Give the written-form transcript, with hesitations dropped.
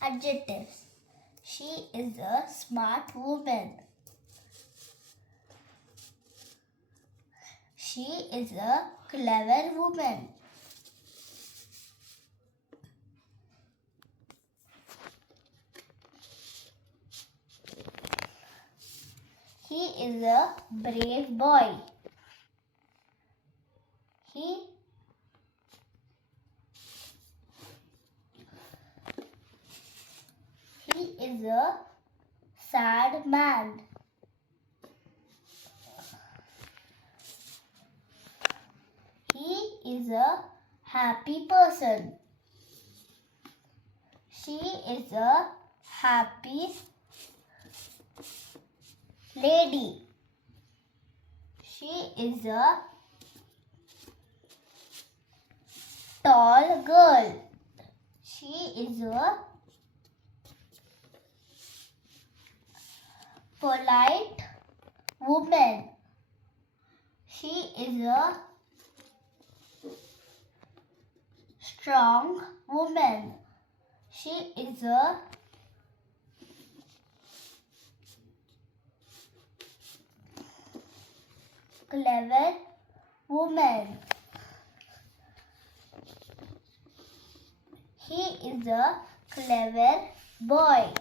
Adjectives. She is a smart woman. She is a clever woman. He is a brave boy. He is a sad man. He is a happy person. She is a happy lady. She is a tall girl. She is a polite woman. She is a strong woman. She is a clever woman. He is a clever boy.